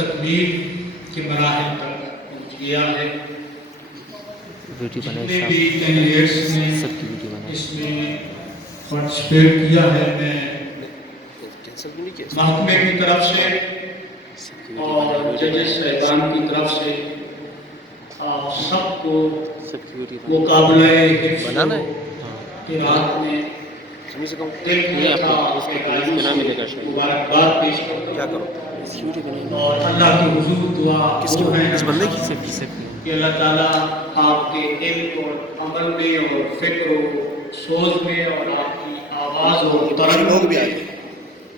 تکمیل کے مراحل تک پہنچ گیا ہے. جتنے بھی کینڈیڈیٹس نے اس میں پارٹیسپیٹ کیا ہے، میں محکمے کی طرف سے اور ججز صاحبان کی طرف سے آپ سب کو مقابلہ حفظ و قراءت میں دل کی مبارکباد پیش کرتا ہوں اور اللہ کے حضور دعا ہے کہ اللہ تعالیٰ آپ کے علم اور عمل میں اور فکر و سوچ میں اور آپ کی آواز اور طرز لوگ بھی آئے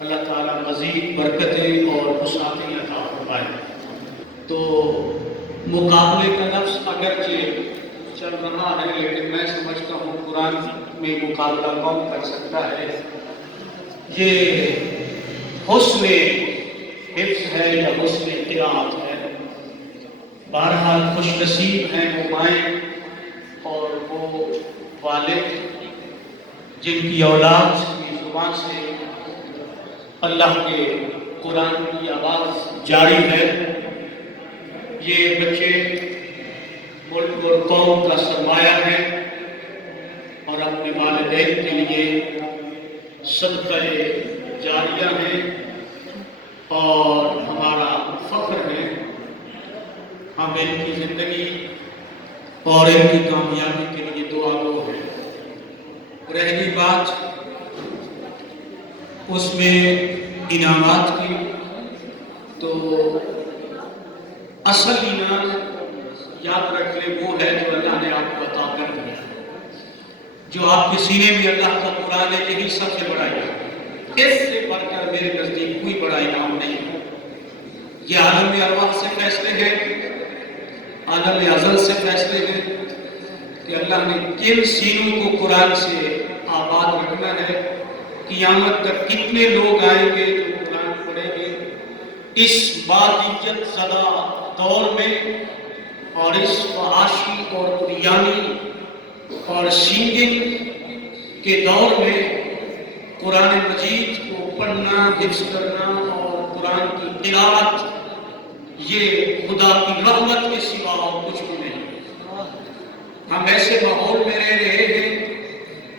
اللہ تعالیٰ مزید برکتیں اور وسعتیں عطا فرمائے. تو مقابلے کا لفظ اگرچہ چل رہا ہے، لیکن میں سمجھتا ہوں قرآن میں مقابلہ کون کر سکتا ہے. یہ حسن حفظ ہے یا حسن قراءت ہے. بہرحال خوش نصیب ہیں وہ مائیں اور وہ والد جن کی اولاد کی زبان سے اللہ کے قرآن کی آواز جاری ہے. یہ بچے ملک اور قوم کا سرمایہ ہے اور اپنے والدین کے لیے صدقہ جاریہ ہیں اور ہمارا فخر ہے. ہم ان کی زندگی اور ان کی کامیابی کے لیے دعا گو ہیں. رہ گئی بات اس میں انعامات کی، تو اصل انعام یاد رکھ لیں وہ ہے جو اللہ نے آپ کو عطا کر دیا، جو آپ کے سینے میں اللہ کا قرآن ہے. یہی سب سے بڑا انعام، اس سے بڑھ کر میرے نزدیک کوئی بڑا انعام نہیں. یہ عالم ارواح سے فیصلے ہیں، عالم ازل سے فیصلے ہیں کہ اللہ نے کن سینوں کو قرآن سے آباد رکھنا ہے. قیامت تک کتنے لوگ آئیں گے جو قرآن پڑھیں گے اس بادیت زدہ دور میں اور اس فحاشی اور بریانی اور سنگنگ کے دور میں. قرآن مجید کو پڑھنا، حفظ کرنا اور قرآن کی قراءت یہ خدا کی رحمت کے سوا اور کچھ بھی نہیں. ہم ایسے ماحول میں رہ رہے ہیں،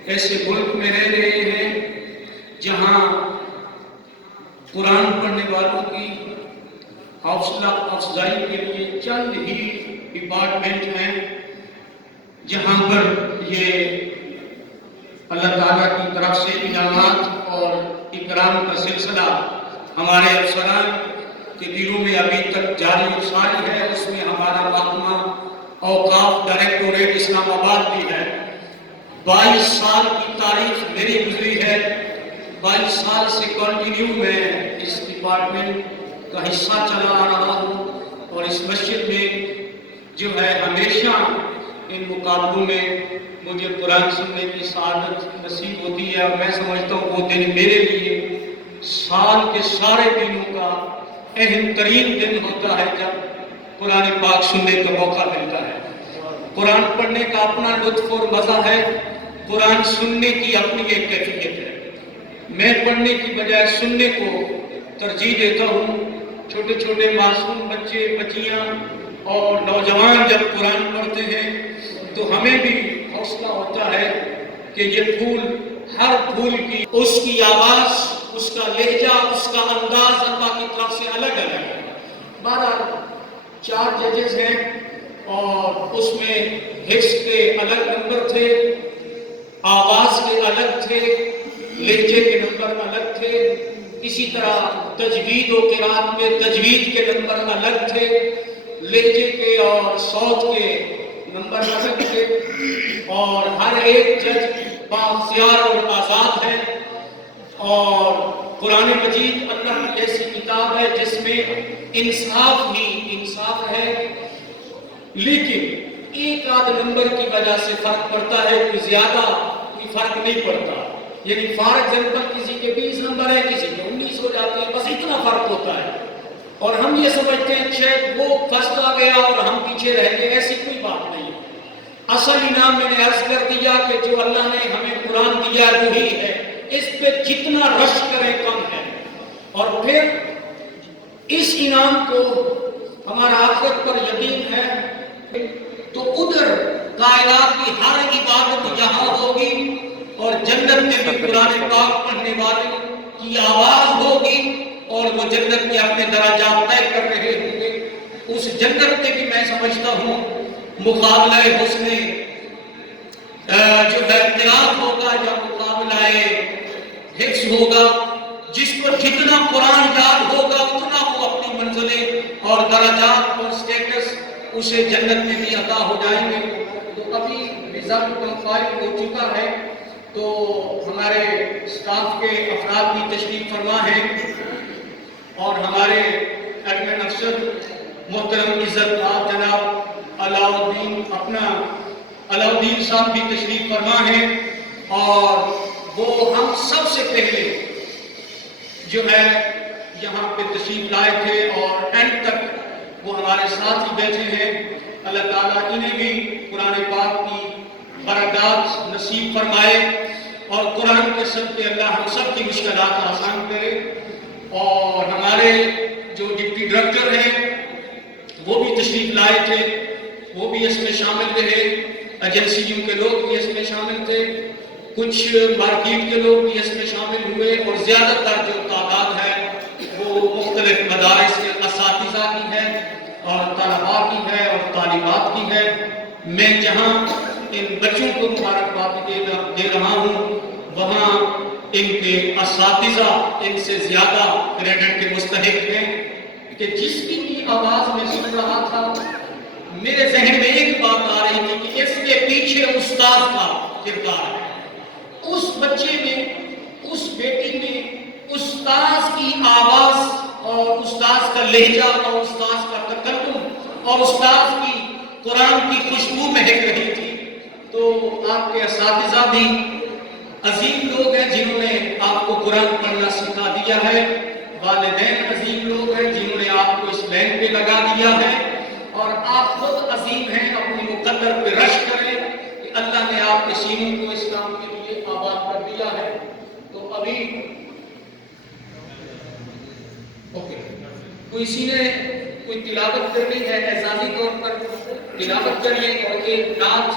ایسے ملک میں رہ رہے ہیں جہاں قرآن پڑھنے والوں کی حوصلہ افزائی کے لیے چند ہی ڈپارٹمنٹ ہیں، جہاں پر یہ اللہ تعالیٰ کی طرف سے انعامات اور اکرام کا سلسلہ ہمارے افسران کے دلوں میں ابھی تک جاری و ساری ہے. اس میں ہمارا محکمہ اوقاف ڈائریکٹوریٹ اسلام آباد بھی ہے. 22 سال کی تاریخ میری گزری ہے. 22 سال سے کنٹینیو میں اس ڈپارٹمنٹ کا حصہ چلا آ رہا ہوں اور اس مسجد میں جو ہے ہمیشہ ان مقابلوں میں مجھے قرآن سننے کی سعادت نصیب ہوتی ہے. اور میں سمجھتا ہوں وہ دن میرے لیے سال کے سارے دنوں کا اہم ترین دن ہوتا ہے جب قرآن پاک سننے کا موقع ملتا ہے. قرآن پڑھنے کا اپنا لطف اور مزہ ہے، قرآن سننے کی اپنی ایک کیفیت ہے. میں پڑھنے کی بجائے سننے کو ترجیح دیتا ہوں. چھوٹے چھوٹے معصوم بچے بچیاں اور نوجوان جب قرآن پڑھتے ہیں تو ہمیں بھی حوصلہ ہوتا ہے کہ یہ پھول، ہر پھول کی اس کی آواز، اس کا لہجہ، اس کا انداز اللہ کی طرف سے الگ الگ ہے. 4 ججز ہیں اور اس میں حفظ کے الگ نمبر تھے، آواز کے الگ تھے، لہجے کے نمبر الگ تھے. اسی طرح تجوید و قرآت میں تجوید کے نمبر الگ تھے، لہجے کے اور صوت کے نمبر الگ تھے. اور ہر ایک جج بااختیار اور آزاد ہے. اور قرآن مجید اللہ کی ایسی کتاب ہے جس میں انصاف ہی انصاف ہے، لیکن ایک آدھ نمبر کی وجہ سے فرق پڑتا ہے، کوئی زیادہ کوئی فرق نہیں پڑتا. یعنی فار ایگزامپل کسی کے 20 نمبر ہیں، کسی کے 19 ہو جاتے ہیں، بس اتنا فرق ہوتا ہے. اور ہم یہ سمجھتے ہیں شاید وہ فرسٹ آ گیا اور ہم پیچھے رہ گئے. ایسی کوئی بات نہیں. اصل انعام میں نے عرض کر دیا کہ جو اللہ نے ہمیں قرآن دیا وہی ہے، اس پہ جتنا رش کریں کم ہے. اور پھر اس انعام اطمینان کو، ہمارا آخرت پر یقین ہے، تو ادھر کائنات کی ہر عبادت یہاں ہوگی، اور جنت میں بھی قرآن پاک پڑھنے والے کی آواز ہوگی، اور وہ جنت کے اپنے درجات طے کر رہے ہوں گے۔ اس جنت میں بھی میں سمجھتا ہوں مقابلہ حسن جو ہے قرات ہوگا یا مقابلہ حفظ ہوگا، جس کو جتنا قرآن یاد ہوگا اتنا وہ اپنی منزلیں اور درجات اور سٹیٹس اسے جنت میں بھی عطا ہو جائیں گے۔ تو ابھی رزلٹ کنفائل ہو چکا ہے، تو ہمارے اسٹاف کے افراد بھی تشریف فرما ہیں، اور ہمارے ایڈمن افسر محترم عزت آپ جناب علاؤدین صاحب بھی تشریف فرما ہیں، اور وہ ہم سب سے پہلے جو ہے یہاں پہ تشریف لائے تھے، اور اینڈ تک وہ ہمارے ساتھ ہی بیٹھے ہیں۔ اللہ تعالیٰ انہیں بھی قرآن پاک کی برکات نصیب فرمائے، اور قرآن کے صدقے اللہ ہم سب کی مشکلات آسان کرے۔ اور ہمارے جو ڈپٹی ڈائریکٹر ہیں وہ بھی تشریف لائے تھے، وہ بھی اس میں شامل رہے، ایجنسیوں کے لوگ بھی اس میں شامل تھے، کچھ مارکیٹ کے لوگ بھی اس میں شامل ہوئے، اور زیادہ تر جو تعداد ہے وہ مختلف مدارس کے اساتذہ کی ہے، اور طلباء کی ہے، اور طالبات کی ہے۔ میں جہاں ان بچوں کو مبارکباد دے رہا ہوں، وہاں ان کے اساتذہ ان سے زیادہ کریڈٹ کے مستحق ہیں، کہ جس کی بھی آواز میں سن رہا تھا میرے ذہن میں ایک بات آ رہی تھی کہ اس کے پیچھے استاد کا کردار ہے۔ اس بچے میں، اس بیٹی میں استاذ کی آواز، اور استاذ کا لہجہ، اور استاذ کا تکلم، اور استاذ کی قرآن کی خوشبو مہک رہی تھی۔ تو آپ کے اساتذہ بھی عظیم لوگ ہیں جنہوں نے آپ کو قرآن پڑھنا سکھا دیا ہے، والدین عظیم لوگ ہیں جنہوں نے آپ کو اس لائن پہ لگا دیا ہے، اور آپ خود عظیم ہیں۔ اپنی مقدر پہ رشک کریں کہ اللہ نے آپ کے سینوں کو اسلام کے لیے آباد کر دیا ہے۔ تو ابھی کسی نے کوئی تلاوت کرنی ہے، اعزازی طور پر تلاوت کر لیں، اور ایک نعت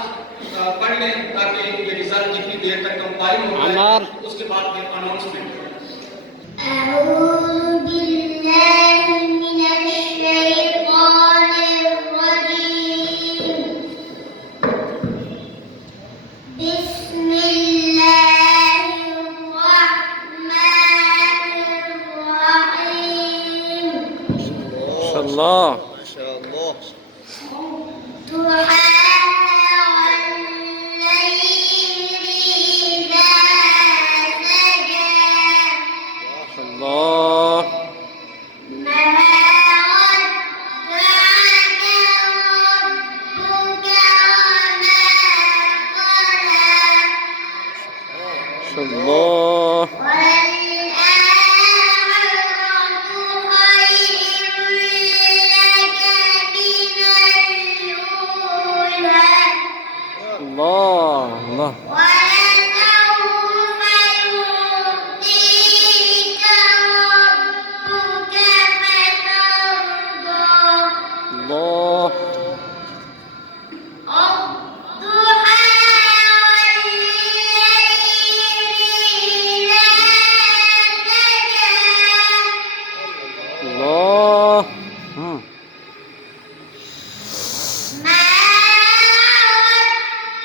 پڑھ لیں، تاکہ یہ رزلٹ جتنی دیر تک کمپائل ہو جائے، اس کے بعد یہ اناؤنسمنٹ۔ أعوذ بالله من الشيطان الرجيم بسم الله الرحمن الرحيم ما شاء الله ما شاء الله والضحى والليل إذا سجى الله ما ودعك ربك وما قلى ما شاء الله والآخرة خير لك من الأولى الله الله ولسوف يعطيك ربك فترضى الله الضحى والليل إذا سجى الله ما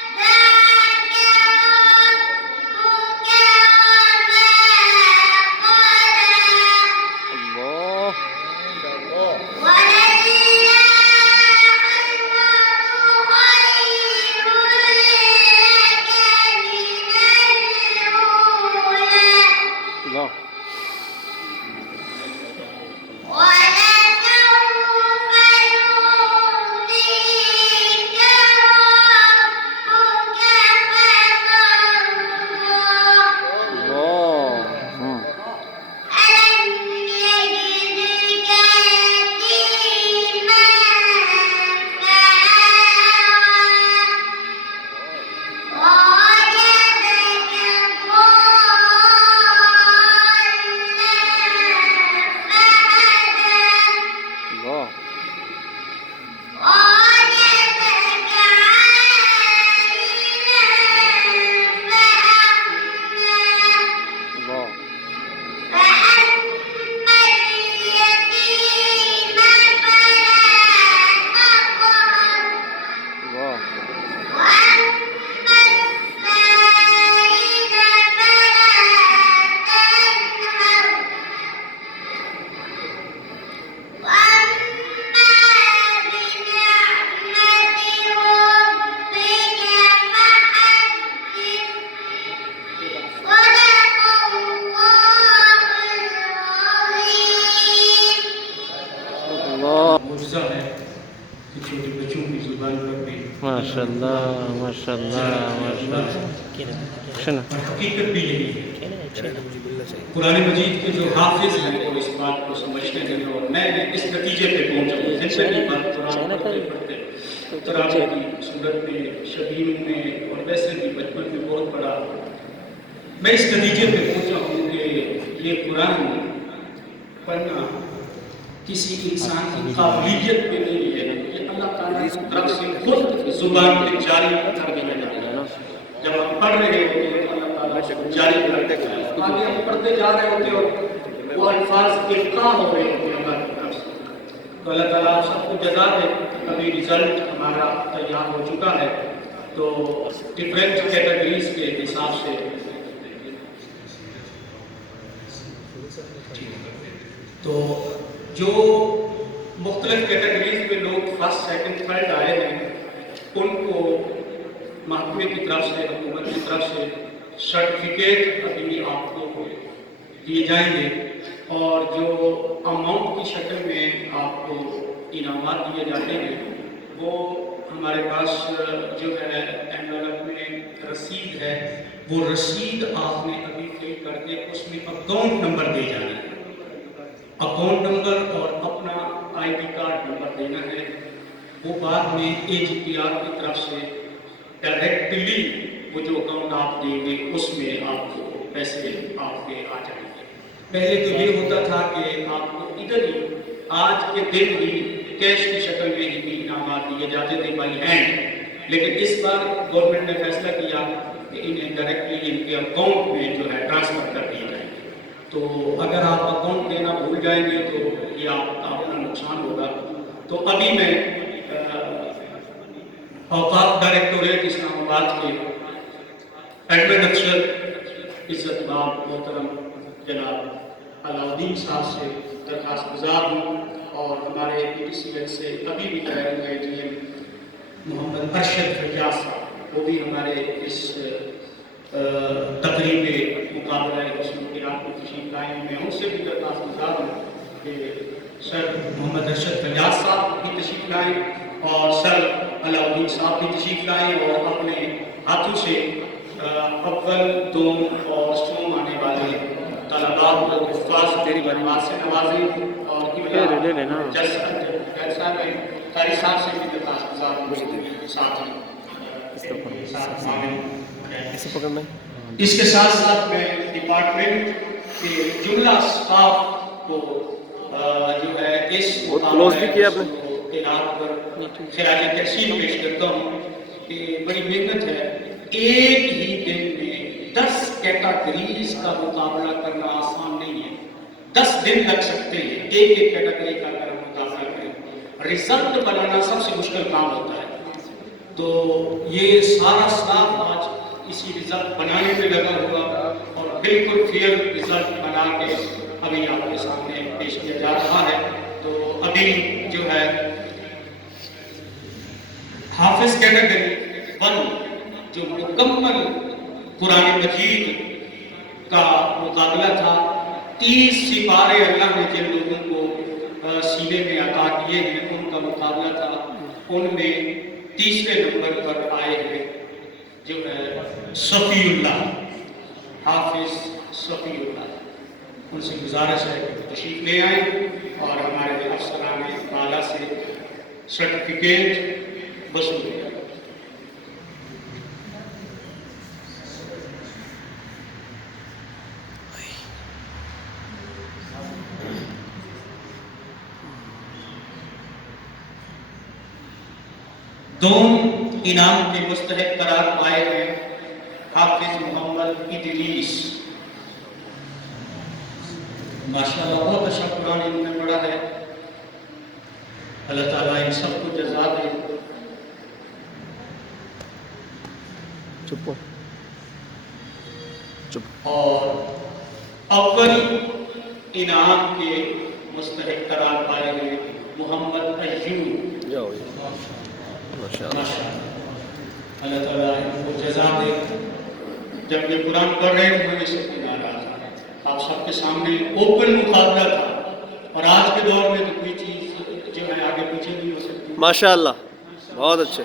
ودعك ربك وما قلى الله وللآخرة خير لك من الأولى الله ولسوف کہ چھوٹے بچوں کی زبان پر بھی ماشاءاللہ ماشاءاللہ ماشاءاللہ شنو اور حقیقت بھی یہی ہے۔ قرآن مجید کے جو حافظ ہیں وہ اس بات کو سمجھتے ہیں اور میں اس نتیجے پہ پہنچا ہوں زندگی پر قرآن پڑھتے پڑھتے تراویح کی صورت میں شبیہ میں اور ویسے بھی بچپن میں بہت بڑا میں اس نتیجے پہ پہنچا ہوں کہ یہ قرآن پڑھنا کسی انسان کی قابلیت پہ نہیں ہے، یہ اللہ تعالیٰ کی طرف سے خود زبان پہ جاری کر دیا جاتا ہے۔ جب ہم پڑھ رہے ہوتے ہیں تو اللہ تعالیٰ جاری کر دیتا ہے، آگے ہم پڑھتے جا رہے ہوتے ہیں اور وہ الفاظ القاء ہو رہے ہوتے ہیں اللہ کی طرف سے۔ تو اللہ تعالیٰ آپ سب کو جزا دے۔ ابھی رزلٹ ہمارا تیار ہو چکا ہے، تو ڈفرینٹ کیٹیگریز کے حساب سے تو جو مختلف کیٹیگریز میں لوگ فرسٹ سیکنڈ تھرڈ آئے ہیں ان کو محکمے کی طرف سے حکومت کی طرف سے سرٹیفکیٹ ابھی آپ کو دیے جائیں گے اور جو اماؤنٹ کی شکل میں آپ کو انعامات دیے جاتے ہیں وہ ہمارے پاس جو ہے انویلپ میں رسید ہے، وہ رسید آپ نے ابھی فل کر کے اس میں اکاؤنٹ نمبر دے جانا ہے، اکاؤنٹ نمبر اور اپنا آئی ڈی کارڈ نمبر دینا ہے۔ وہ بعد میں AGPR کی طرف سے ڈائریکٹلی وہ جو اکاؤنٹ آپ دیں گے اس میں آپ کو پیسے آپ کے آ جائیں گے۔ پہلے تو یہ ہوتا تھا کہ آپ کو ادھر ہی آج کے دن ہی کیش کی شکل میں ہی انعامات دیے جاتے تھے بائی ہینڈ، لیکن اس بار گورنمنٹ نے فیصلہ کیا کہ انہیں ڈائریکٹلی ان کے اکاؤنٹ میں جو ہے ٹرانسفر کر دیے جائیں گے۔ تو اگر آپ اکاؤنٹ دینا بھول جائیں گے تو یہ آپ کا اپنا نقصان ہوگا۔ تو ابھی میں اوقاف ڈائریکٹوریٹ اسلام آباد کے ایڈمن افسر عزت مآب محترم جناب علاؤدین صاحب سے درخواست گزار ہوں اور ہمارے PTCL سے ابھی بھی ٹھہرے ہوئے GM محمد ارشد فیاض صاحب وہ بھی ہمارے اس تقریب مقابلہ حسن قرات میں تشریف لائے ہیں۔ میں ان سے بھی درخواست گزار ہوں کہ سر محمد ارشد فیاض صاحب بھی تشریف لائیں اور سر علاؤدین صاحب بھی تشریف لائیں اور اپنے ہاتھوں سے اول دوم اور سوم آنے والے طلباء کو حفاظ سے نوازیں اور جج صاحب قاری صاحب سے بھی درخواست گزار ہوں ساتھ ہی اس کے ساتھ ساتھ میں ڈپارٹمنٹ کے جملہ اسٹاف کو جو ہے اس اعلان پر خراج تحسین پیش کرتا ہوں کہ بڑی محنت ہے، ایک ہی دن میں 10 کیٹیگریز کا مقابلہ کرنا آسان نہیں ہے، 10 دن لگ سکتے ہیں ایک ایک کیٹیگری کا اگر ہم مقابلہ کریں۔ رزلٹ بنانا سب سے مشکل کام ہوتا ہے، تو یہ سارا اسٹاف آج اسی رزلٹ بنانے میں لگا ہوا اور بالکل فیئر رزلٹ بنا کے ابھی آپ کے سامنے پیش کیا جا رہا ہے۔ تو ابھی جو ہے حافظ کیٹیگری 1 جو مکمل قرآن مجید کا مقابلہ تھا، 30 سپارے اللہ نے جن لوگوں کو سینے میں عطا کیے ہیں ان کا مقابلہ تھا، ان میں تیسرے نمبر پر آئے ہیں جو ہے صفی اللہ، حافظ صفی اللہ۔ ان سے گزارش ہے کہ تشریف لے آئیں اور ہمارے افسران اعلیٰ سے سرٹیفکیٹ وصول کریں۔ دوم انعام کے مستحق قرار پائے ہیں حافظ محمد ادریس، ماشاءاللہ بہت اچھا قرآن انہوں نے پڑھا ہے، اللہ تعالیٰ ان سب کو جزا دے۔ اور اول انعام کے مستحق قرار پائے ہیں محمد ایوب، اللہ تعالیٰ ان کو جزا دے۔ جب یہ قرآن پڑھ رہے تھے میں سب کو ناراض تھا، آپ سب کے سامنے اوپن مقابلہ تھا اور آج کے دور میں تو کوئی چیز جو ہے آگے پیچھے نہیں ہو سکتی، ماشاء اللہ بہت اچھے.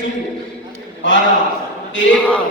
2 12 1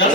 10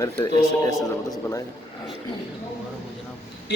میرے سے تو ایسے زبردست بنائے.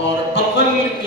اور اول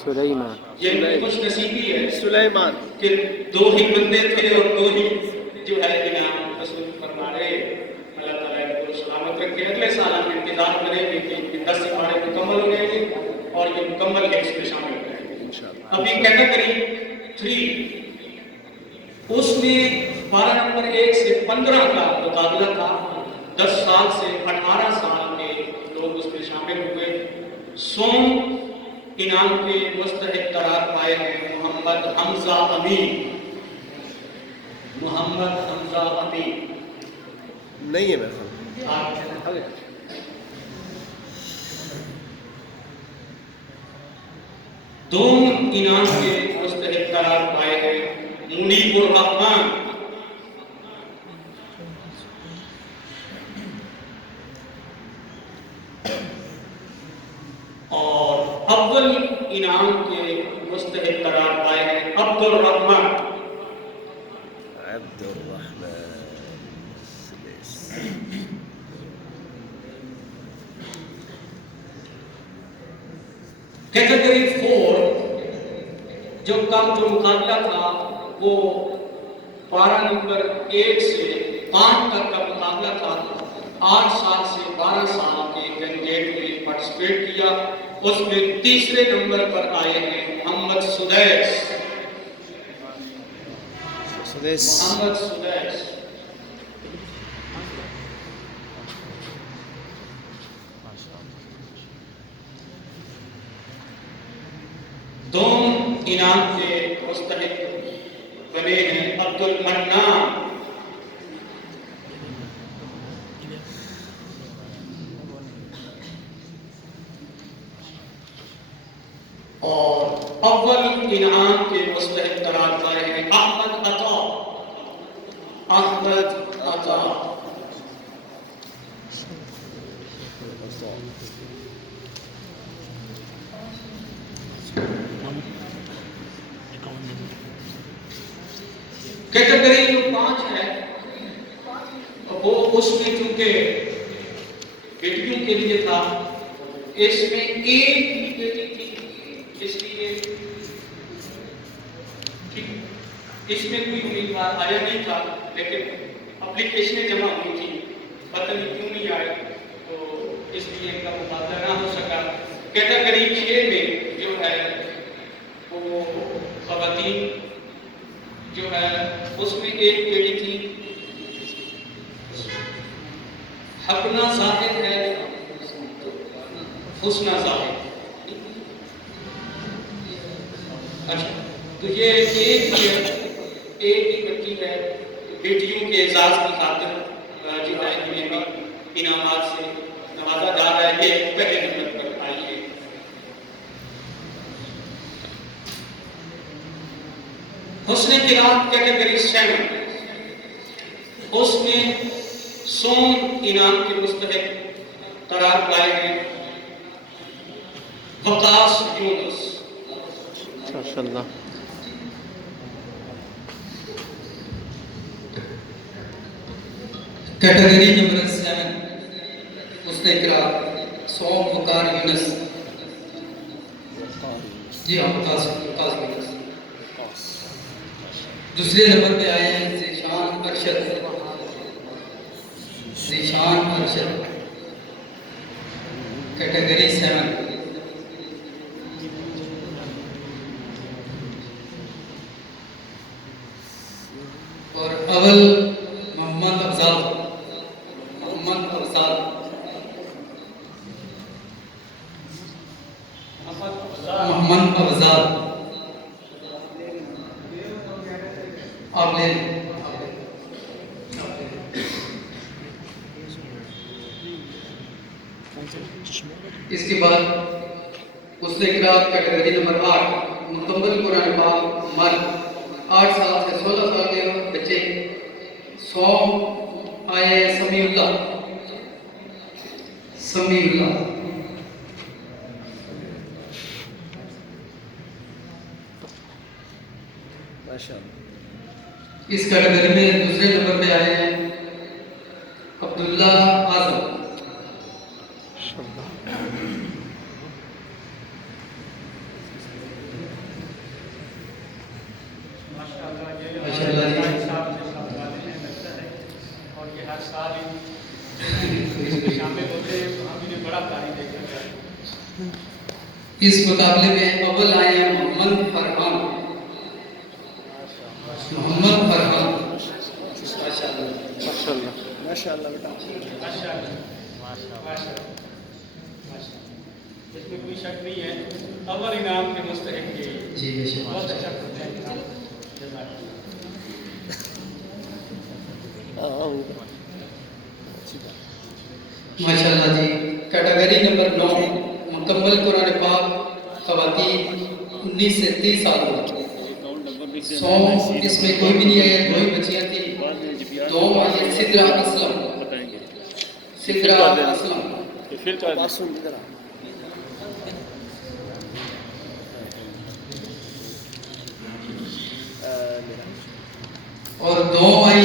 سلیمان. یہ خوش نصیبی ہے سلیمان. کہ 2 ہی بندے تھے اور 2 ہی جو ہے انعام وصول فرما رہے. اللہ تعالیٰ ان کو سلامت رکھے. اگلے سال ہم انتظار کریں گے کہ 10 سپارے مکمل ہو جائیں گے اور یہ مکمل حفظ میں شامل ہو جائیں گے. ابھی کیٹیگری 3 اس میں 12 نمبر 1 سے 15 کا مقابلہ تھا. 10 سال سے 18 سال کے لوگ اس میں شامل ہوئے. سوم انعام کے مستحق قرار پائے ہیں محمد حمزہ امین. محمد حمزہ امین نہیں ہے میرے خیال. دوم انعام کے مستحق قرار پائے ہیں منیب الرحمان. اور اول انعام کے مستحق قرار پائے ہیں عبد الرحمان. عبد الرحمن. کیٹیگری 4 جو مقابلہ تھا وہ 12 نمبر 1 سے 5 تک کا مقابلہ تھا. 8 سال سے 12 سال کے کینڈیڈیٹ نے پارٹیسپیٹ کیا. اس میں تیسرے نمبر پر آئے ہیں محمد سدیس. محمد سدیس دوم انعام کے مستحق بنے ہیں عبد المنان. اور اول انعام کے مستحق قرار پائے ہیں احمد عطا. احمد عطا کیٹیگری جو 5 ہے وہ اس میں چونکہ بیٹیوں کے لیے تھا. اس میں ایک ہی بیٹی تھی اس لیے اس میں کوئی امیدوار آیا نہیں تھا. لیکن اپلیکیشنیں جمع ہوئی تھی پتہ نہیں کیوں نہیں آئے تو اس لیے ان کا مقابلہ نہ ہو سکا. کیٹیگری 6 میں جو ہے وہ خواتین جو ہے اس میں ایک بیٹی تھی حسنہ زاہد ہے. حسنہ زاہد. اچھا تو یہ ایک ہی بچی ہے. بیٹیوں کے اعزاز کی خاطر جو ہے انہیں بھی انعامات سے نوازا جا رہا ہے. یہ پہلے نمبر پر آئی ہے. حسن قرات کیٹیگری 7 اس میں سوم انعام کے مستحق قرار پائے ہیں وقاص یونس. ماشاء اللہ. کیٹیگری نمبر 7 حسن قرات سوم وقار یونس. جی ہاں وقاص یونس. دوسرے نمبر پہ آئے ہیں ذیشان ارشد. ذیشان ارشد کیٹیگری 7. اول محمد افضل محمد افضل محمد افضل آپ لے لیں۔ اس کے بعد اس نے قرات کیٹیگری نمبر 8 مکمل قرآن پاک مرد 8 سال سے 16 سال کے بچے سوم آئے سمیع اللہ ماشاء اللہ اس کیٹیگری میں دوسرے نمبر پہ آئے ہیں عبداللہ اعظم اس مقابلے میں اول آئے ہیں محمد فرحان ماشاء اللہ بیٹا اس میں کوئی شک نہیں ہے اول انعام کے مستحق یہ جی بے شک بہت اچھا کرتے ہیں انعام جزاک اللہ ماشاءاللہ جی کیٹیگری نمبر 9 مکمل قرآن پاک خواتین 19 سے 30 سال سوم اس میں کوئی بھی نہیں ہے دو ہی بچیاں تھیں دو آئے سدرہ اسلم معصوم ادھر آ اور دو آئے